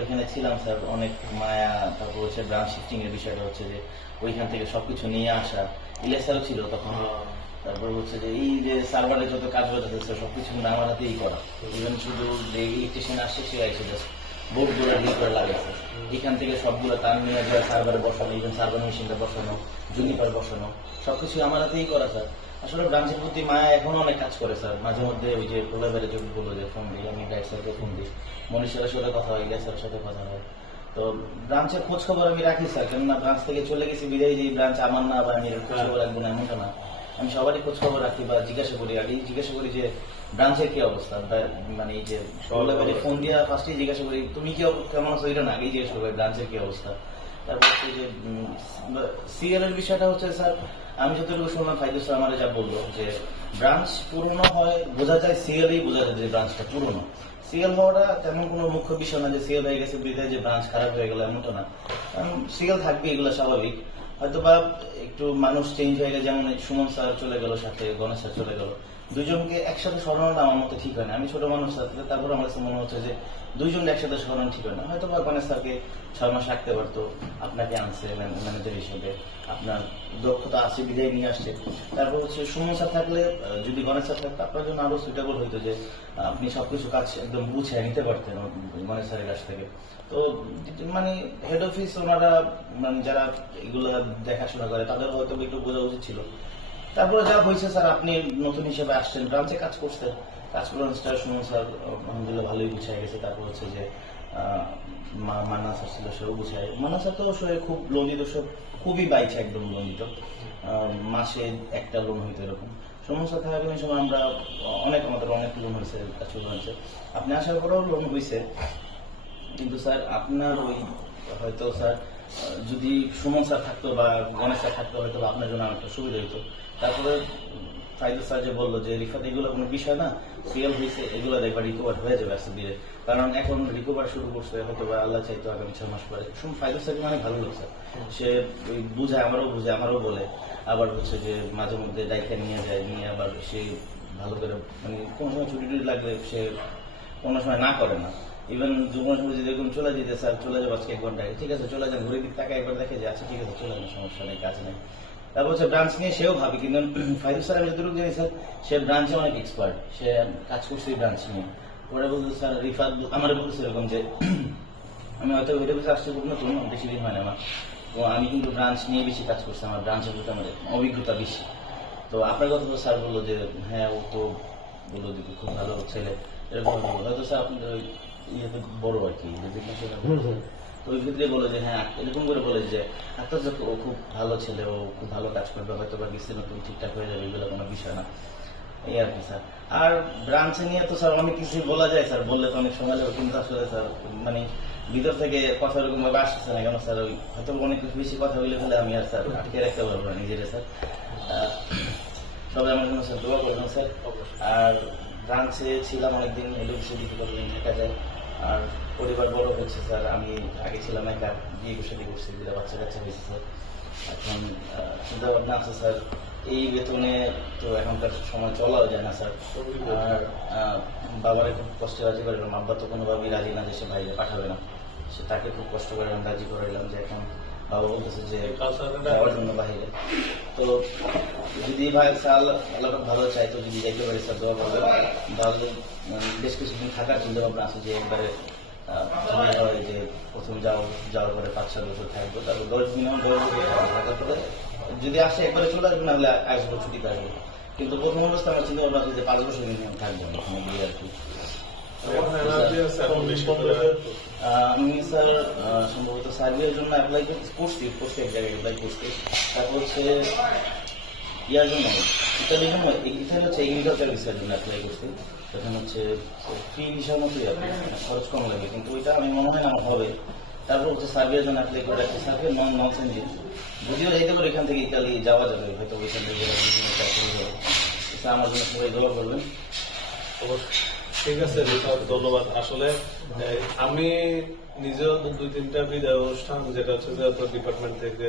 এখানে ছিলাম স্যার অনেক মায়া তারপর হচ্ছে ব্রাঞ্চ শিফটিং এর বিষয়টা হচ্ছে যে ওইখান থেকে সবকিছু নিয়ে আসা ইলেসারও ছিল তখন হ্যাঁ। তারপর হচ্ছে যে এই যে সার্ভারে যত কাজ বাজ আছে সবকিছু আমার হাতেই করা ইভেন শুধু যে ইলেকট্রিশিয়ান আসছে সে জাস্ট করে লাগাচ্ছে এখান থেকে সবগুলো তার নিয়ে যাওয়া সার্ভারে বসানো ইভেন সার্ভার মেশিনটা বসানো জুনিপার বসানো, সবকিছু আমার হাতেই করা স্যার আসলে ব্রাঞ্চের প্রতি মায়া এখনও অনেক কাজ করে স্যার মাঝে মধ্যে ওই যে কোলাবের যে বলল যে ফোন দিই, আমি ডাইট স্যারকে ফোন দিই। মনীষের সাথে কথা হয় স্যারের সাথে কথা হয়। তো ব্রাঞ্চের খোঁজ খবর আমি রাখি স্যার কেননা ব্রাঞ্চ থেকে চলে গেছি, বিদায় যে ব্রাঞ্চ আমার না বা আমি খোঁজ খবর রাখব না, এমনটা না। আমি সবারই খোঁজ খবর রাখি বা জিজ্ঞাসা করি, আগেই জিজ্ঞাসা করি যে ব্রাঞ্চের কি অবস্থা? মানে এই যে কোলাবের ফোন দিয়া ফার্স্টে জিজ্ঞাসা করি, তুমি কি কেমন আছো? এটা না আগেই জিজ্ঞাসা করি ব্রাঞ্চের কি অবস্থা? তারপর যে সিএল এর বিষয়টা হচ্ছে, স্যার, আমি যতটুকু শুনলাম আমার যা বলল, যে ব্রাঞ্চ পুরনো হয়, বোঝা যায় সিএলই বোঝা যায় যে ব্রাঞ্চটা পুরনো। সিএল হওয়াটা তেমন কোনো মুখ্য বিষয় না যে সিএল হয়ে গেছে বিধায় যে ব্রাঞ্চ খারাপ হয়ে গেল, এমনটা না। কারণ সিএল থাকবে, এগুলো স্বাভাবিক। হয়তো বা একটু মানুষ চেঞ্জ হয়ে গেছে, যেমন সুমন স্যার চলে গেল, সাথে গণেশ স্যার চলে গেল। দুজনকে একসাথে সরানোটা আমার মতো ঠিক হয় না। আমি ছোট মানুষ সাথে তারপর আমার কাছে মনে হচ্ছে যে দুইজন একসাথে সরানো ঠিক হয় না। হয়তো বা গণেশ স্যারকে ছয় মাস রাখতে পারতো, আপনাকে আনছে ম্যানেজার হিসেবে, আপনার দক্ষতা আছে, বিদায় নিয়ে আসছে। তারপর হচ্ছে সুমন স্যার থাকলে যদি গণেশ স্যার থাকতো, আপনার জন্য আরও সুইটেবল হইতো যে আপনি সবকিছু কাজ একদম বুঝে নিতে পারতেন গণেশ স্যারের কাছ থেকে। তো মানে হেড অফিস ওনারা মানে যারা এগুলো দেখাশোনা করে, তাদের হয়তো একটু বোঝা উচিত ছিল। তারপরে যা হয়েছে, স্যার, আপনি নতুন হিসেবে আসছেন ব্রাঞ্চে কাজ করছেন। কাজ স্যার শুনুন স্যার, আলহামদুলিল্লাহ ভালোই গুছাই গেছে। তারপর হচ্ছে যে মান্না স্যার ছিল, সেও গুছায়। মান্না স্যার তো আসলে খুব লঞ্জিত সব খুবই বাইছে একদম লঞ্জিত মাসে একটা লোন হইতো এরকম। সমস্যা থাকাকালীন সময় আমরা অনেক আমাদের অনেক লোন হয়েছে, কাজ হয়েছে আপনি আসার পরেও লোন হয়েছে কিন্তু, স্যার, আপনার ওই, হয়তো, স্যার যদি সুমন স্যার থাকতো বা গণেশ স্যার থাকতো, হয়তো আপনার জন্য অনেকটা সুবিধা হতো তারপরে ফাইদুল স্যার যে বলল যে, রিফাত, এগুলো কোনো বিষয় না সিএল হয়েছে এগুলো দেখবার রিকভার হয়ে যাবে আস্তে ধীরে কারণ এখন রিকভার শুরু করছে, হয়তো বা আল্লাহ চাইতো আগামী ছয় মাস পরে। শুন ফাইদুল স্যারকে মানে ভালো লাগছে। সে বুঝায়, আমারও বুঝে আমারও বলে। আবার হচ্ছে যে, মাঝে মধ্যে দায়িত্ব নিয়ে যায়, নিয়ে আবার সে ভালো করে মানে কোনো সময় ছুটি টুটি লাগলে সে কোনো সময় না করে না। ইভেন যুবন সময় যদি এরকম চলে যেতে স্যার, চলে যাব আজকে এক ঘন্টায়। ঠিক আছে, চলে যান, ঘুরে দিক টাকা একবার দেখে যে আচ্ছা ঠিক আছে, চলে যান, সমস্যা নেই, কাজ নেই। তারপর হচ্ছে ব্রাঞ্চ নিয়ে সেও ভাবে, কিন্তু ফাইদুল স্যার আমি যতটুকু জানি স্যার, সে ব্রাঞ্চে অনেক এক্সপার্ট সে কাজ করছে ব্রাঞ্চ নিয়ে। পরে বলতে স্যার রিফাত আমার বলতেছে এরকম যে, আমি হয়তো হেডে বসে আসছি খুব নতুন বেশি দিন হয় না আমার। তো আমি কিন্তু ব্রাঞ্চ নিয়ে বেশি কাজ করছি, আমার ব্রাঞ্চের প্রতি আমার অভিজ্ঞতা বেশি। তো আপনার কথা তো স্যার বলল যে হ্যাঁ ও তো বলল যে খুব ভালো ছেলে এরকম হয়তো স্যার আপনাদের ওই ইয়েতে বড় আর কি ওই ক্ষেত্রে বলে যে হ্যাঁ এরকম করে বলে যে যে ও খুব ভালো ছেলে ও খুব ভালো কাজ করবে হয়তো বা গেছে নতুন ঠিকঠাক হয়ে যাবে এগুলো কোনো বিষয় না এই আর কি স্যার আর ব্রাঞ্চে নিয়ে তো স্যার অনেক কিছু বলা যায় স্যার বললে তো অনেক সময় লাগবে কিন্তু আসলে স্যার মানে ভিতর থেকে কথা এরকম ভাবে আসতেছে না কেন স্যার ওই হয়তো অনেক বেশি কথা বলে ফেলে আমি আর স্যার আটকে রাখতে পারব না নিজের স্যার সবাই আমার জন্য স্যার দোয়া করবেন, স্যার। আর ব্রাঞ্চে ছিলাম অনেকদিন এলো সেদিকে কতদিন থাকা যায়। আর পরিবার বড় হচ্ছে, স্যার। আমি আগে ছিলাম একা বিয়ে বিয়ে করছি দুটা বাচ্চা কাচ্চা হয়েছে, স্যার। এখন চিন্তা ভাবনা আছে, স্যার। এই বেতনে তো এখনকার সময় চলাও যায় না, স্যার। আর বাবারে খুব কষ্টে রাজি করালাম আব্বা তো কোনোভাবেই রাজি না যে সে বাইরে পাঠাবে না। সে তাকে খুব কষ্ট করে আমি রাজি করাইলাম যে এখন বাবা বলতেছে যে যাওয়ার জন্য বাইরে তো যদি ভাই সাল আল্লাহ ভালো চাই তো যদি যাইতে পারি স্যার দোয়া করবে তাহলে মানে বেশ কিছুদিন থাকার চিন্তা ভাবনা আছে যে একবারে যে প্রথম যাও যাওয়ার পরে পাঁচ সাত বছর থাকব। তারপর দশ দিন থাকব। থাকার পরে। যদি আসে একবারে চলে আসবে না হলে আসব ছুটিতে আসব কিন্তু প্রথম অবস্থা আমার চিন্তা ভাবনা আছে যে পাঁচ বছর মিনিমাম থাকব ওখানে গিয়ে আর কি। আমি স্যার সম্ভবত সার্ভের জন্য অ্যাপ্লাই করছি করছি এক জায়গায় অ্যাপ্লাই করছি। তারপর হচ্ছে ইয়ার জন্য, ইতালির জন্য ইতালি হচ্ছে এগ্রিকালচার ভিসার জন্য অ্যাপ্লাই করছি। তখন হচ্ছে ফ্রি ভিসার মতোই খরচ কম লাগে, কিন্তু ওইটা আমি মনে হয় না হবে। তারপর হচ্ছে সার্ভের জন্য অ্যাপ্লাই করে রাখছি। সার্ভে নন নন সেন্ডিং যদিও যাইতে পারে এখান থেকে ইতালি যাওয়া যাবে, হয়তো ওইখান থেকে আমার জন্য সবাই দোয়া করবেন। অবশ্যই। ঠিক আছে ধন্যবাদ। আসলে আমি নিজেও দুই তিনটা বিদায় অনুষ্ঠান, যেটা হচ্ছে যে ডিপার্টমেন্ট থেকে